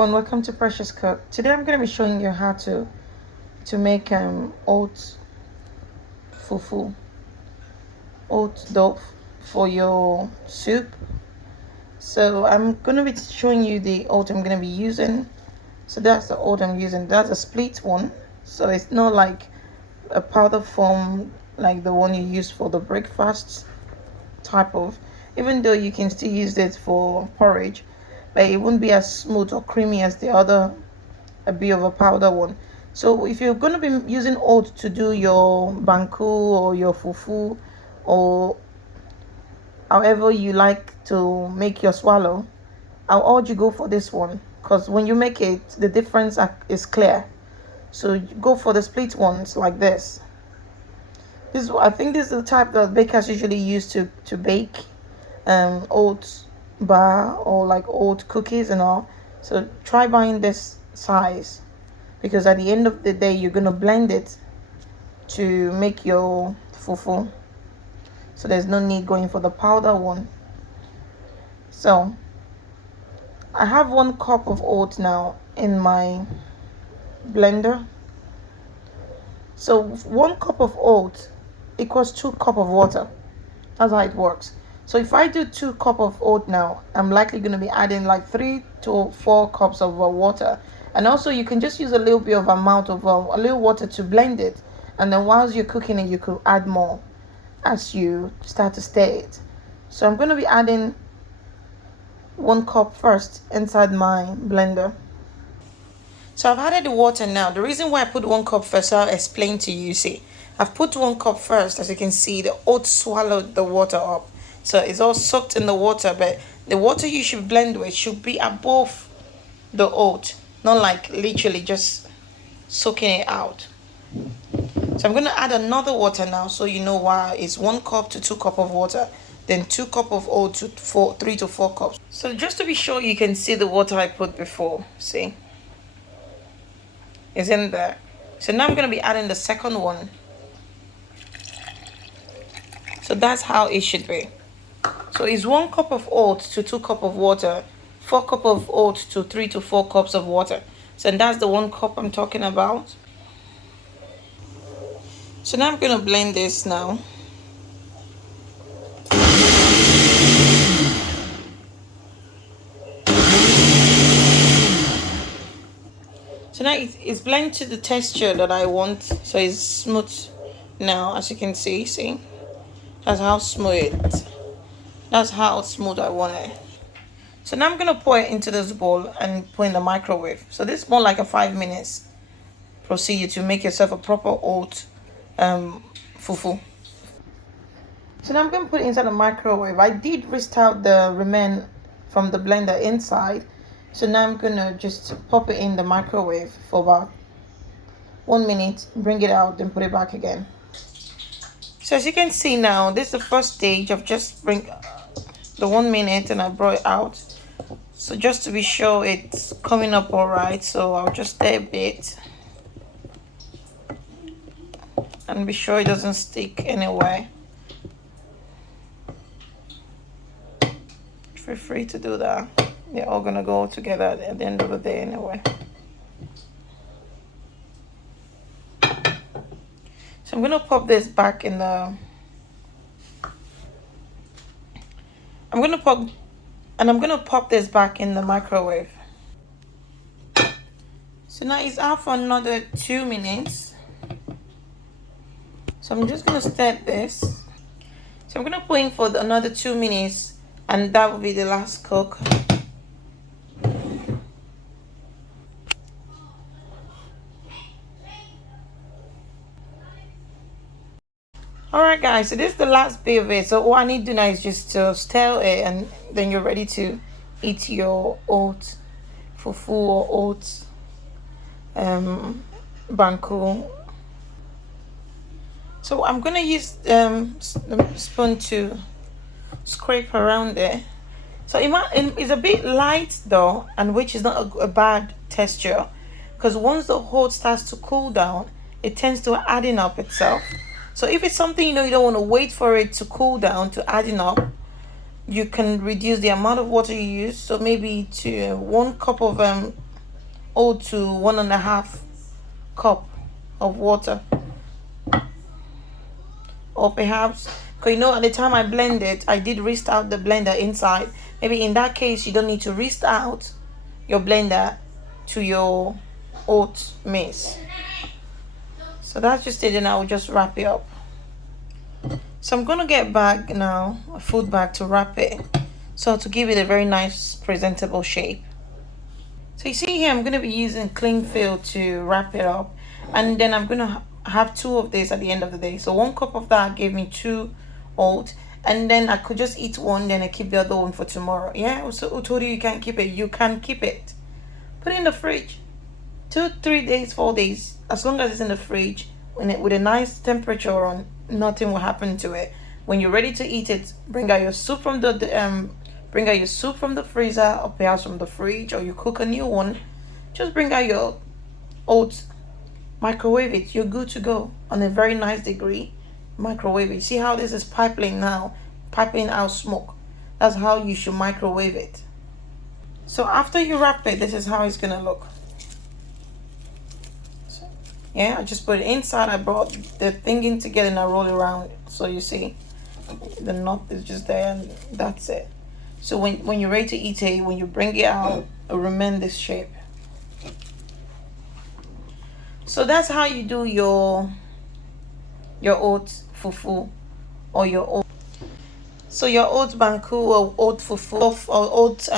everyone, welcome to Precious Cook. Today I'm going to be showing you how to make oat fufu, oat dough for your soup. So I'm going to be showing you the oat I'm going to be using. So that's the oat I'm using. That's a split one, so it's not like a powder form like the one you use for the breakfast type of, even though you can still use it for porridge, but it won't be as smooth or creamy as the other, a bit of a powder one. So if you're going to be using oat to do your banku or your fufu, or however you like to make your swallow, I'll urge you go for this one, because when you make it, the difference is clear. So you go for the split ones like this. I think this is the type that bakers usually use to bake oat bar or like oat cookies and all. So try buying this size, because at the end of the day you're gonna blend it to make your fufu. So there's no need going for the powder one. So I have 1 cup of oat now in my blender. So 1 cup of oat equals 2 cup of water. That's how it works. So if I do 2 cup of oat now, I'm likely going to be adding like 3 to 4 cups of water. And also you can just use a little bit of amount of a little water to blend it, and then whilst you're cooking it you could add more as you start to stir it. So I'm going to be adding 1 cup first inside my blender. So I've added the water now. The reason why I put 1 cup first, I'll explain to you. See, I've put 1 cup first. As you can see, the oat swallowed the water up. So it's all soaked in the water, but the water you should blend with should be above the oat, not like literally just soaking it out. So I'm going to add another water now, so you know why it's 1 cup to 2 cup of water, then 2 cup of oat to 3 to 4 cups. So just to be sure you can see the water I put before, see, is in there. So now I'm going to be adding the second one. So that's how it should be. So it's 1 cup of oat to 2 cup of water, 4 cup of oat to 3 to 4 cups of water. So that's the 1 cup I'm talking about. So now I'm going to blend this now. So now it's blended to the texture that I want. So it's smooth now, as you can see. That's how smooth. That's how smooth I want it. So now I'm going to pour it into this bowl and put in the microwave. So this is more like a 5 minutes procedure to make yourself a proper oat fufu. So now I'm going to put it inside the microwave. I did rinse out the remain from the blender inside. So now I'm going to just pop it in the microwave for about 1 minute, bring it out, then put it back again. So as you can see now, this is the first stage. I've just bring the 1 minute and I brought it out. So just to be sure it's coming up all right, so I'll just stir a bit and be sure it doesn't stick anywhere. Feel free to do that. They're all gonna go together at the end of the day anyway. So I'm gonna pop this back in the I'm gonna pop this back in the microwave. So now it's out for another 2 minutes. So I'm just gonna stir this. So I'm gonna put in for another 2 minutes, and that will be the last cook. Alright guys, so this is the last bit of it. So what I need to do now is just to stir it, and then you're ready to eat your oat fufu or oat banku. So I'm gonna use the spoon to scrape around there. So it's a bit light though, and which is not a bad texture, because once the oat starts to cool down, it tends to adding up itself. So if it's something you don't want to wait for it to cool down to adding up, you can reduce the amount of water you use. So maybe to 1 cup of 0 to 1.5 cup of water, or perhaps, because at the time I blend it, I did wrist out the blender inside. Maybe in that case you don't need to wrist out your blender to your oat mix. So that's just it, and I will just wrap it up. So I'm gonna get bag now, a food bag, to wrap it, so to give it a very nice presentable shape. So you see here, I'm gonna be using cling film to wrap it up, and then I'm gonna have 2 of this at the end of the day. So 1 cup of that gave me 2 oat, and then I could just eat 1, then I keep the other one for tomorrow. Yeah, so who told you you can't keep it? You can keep it. Put it in the fridge, 2-3 days, 4 days, as long as it's in the fridge with a nice temperature on, nothing will happen to it. When you're ready to eat it, bring out your soup from the freezer, or perhaps from the fridge, or you cook a new one. Just bring out your oats, microwave it, you're good to go on a very nice degree. Microwave it. See how this is piping now, piping out smoke. That's how you should microwave it. So after you wrap it, this is how it's gonna look. So, yeah, I just put it inside. I brought the thing in together and I roll it around. So you see the knot is just there, and that's it. So when you're ready to eat it, when you bring it out, it'll remain this shape. So that's how you do your oat fufu, or your oat. So your oat banku or oat fufu, or oat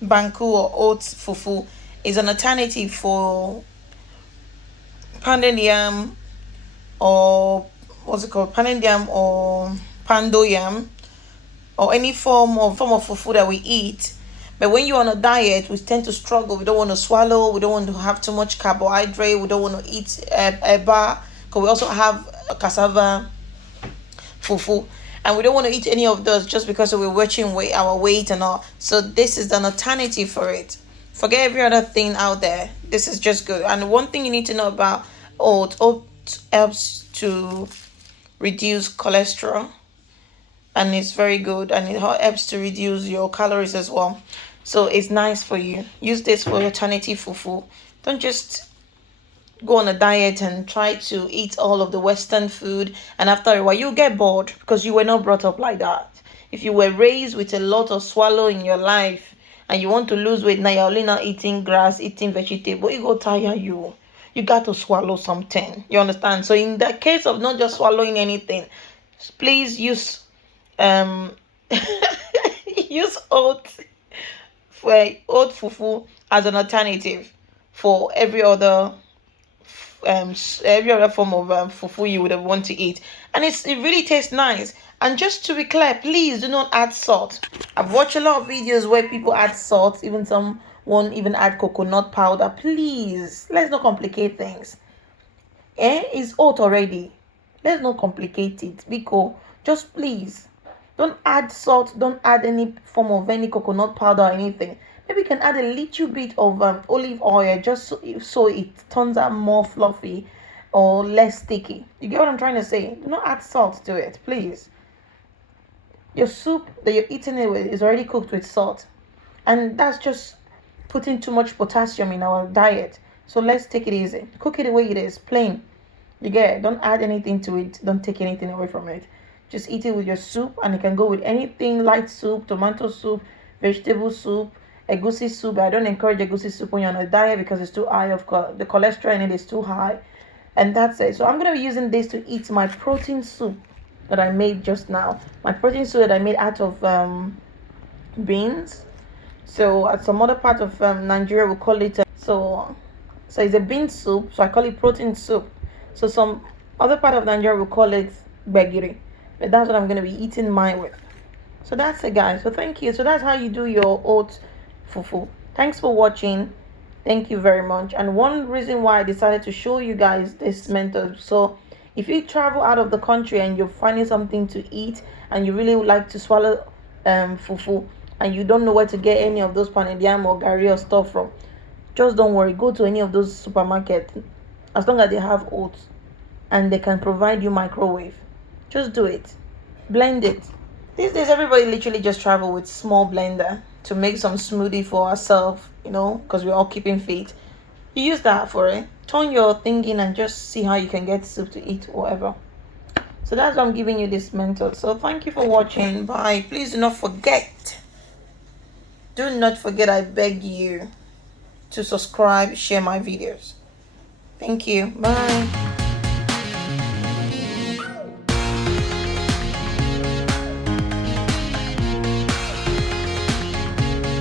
banku or oat fufu is an alternative for pounded yam, or what's it called, pounded yam or pando yam, or any form of fufu that we eat. But when you're on a diet, we tend to struggle. We don't want to swallow. We don't want to have too much carbohydrate. We don't want to eat a bar, because we also have a cassava fufu, and we don't want to eat any of those just because we're watching our weight and all. So this is an alternative for it. Forget every other thing out there. This is just good. And one thing you need to know about oat helps to reduce cholesterol, and it's very good, and it helps to reduce your calories as well. So it's nice for you. Use this for alternative fufu. Don't just go on a diet and try to eat all of the Western food, and after a while you get bored, because you were not brought up like that. If you were raised with a lot of swallow in your life and you want to lose weight, now you're only not eating grass, eating vegetable, it go tire you. You got to swallow something. You understand? So in the case of not just swallowing anything, please use use oat fufu as an alternative for every other form of fufu you would have want to eat, and it really tastes nice. And just to be clear, please do not add salt. I've watched a lot of videos where people add salt, even someone even add coconut powder. Please, let's not complicate things. It's oat already. Let's not complicate it, because just please don't add salt, don't add any form of any coconut powder or anything. Maybe you can add a little bit of olive oil, just so it turns out more fluffy or less sticky. You get what I'm trying to say? Do not add salt to it, please. Your soup that you're eating it with is already cooked with salt, and that's just putting too much potassium in our diet. So let's take it easy. Cook it the way it is, plain. You get it? Don't add anything to it. Don't take anything away from it. Just eat it with your soup, and it can go with anything: light soup, tomato soup, vegetable soup, egusi soup. I don't encourage egusi soup when you're on a diet, because it's too high of the cholesterol in it is too high. And that's it. So I'm going to be using this to eat my protein soup that I made just now. My protein soup that I made out of beans. So at some other part of Nigeria we call it so it's a bean soup, so I call it protein soup. So some other part of Nigeria will call it begiri, but that's what I'm going to be eating mine with. So that's it, guys. So thank you. So that's how you do your oat fufu. Thanks for watching. Thank you very much. And one reason why I decided to show you guys this method, so if you travel out of the country and you're finding something to eat and you really would like to swallow fufu, and you don't know where to get any of those pounded yam or gari or stuff from, just don't worry. Go to any of those supermarkets, as long as they have oats and they can provide you microwave. Just do it. Blend it. These days everybody literally just travel with small blender. to make some smoothie for ourselves, you know, because we're all keeping fit. You use that for it. Turn your thing in and just see how you can get soup to eat, whatever. So that's why I'm giving you this method. So thank you for watching. Bye. Please do not forget, I beg you, to subscribe, share my videos. Thank you. Bye.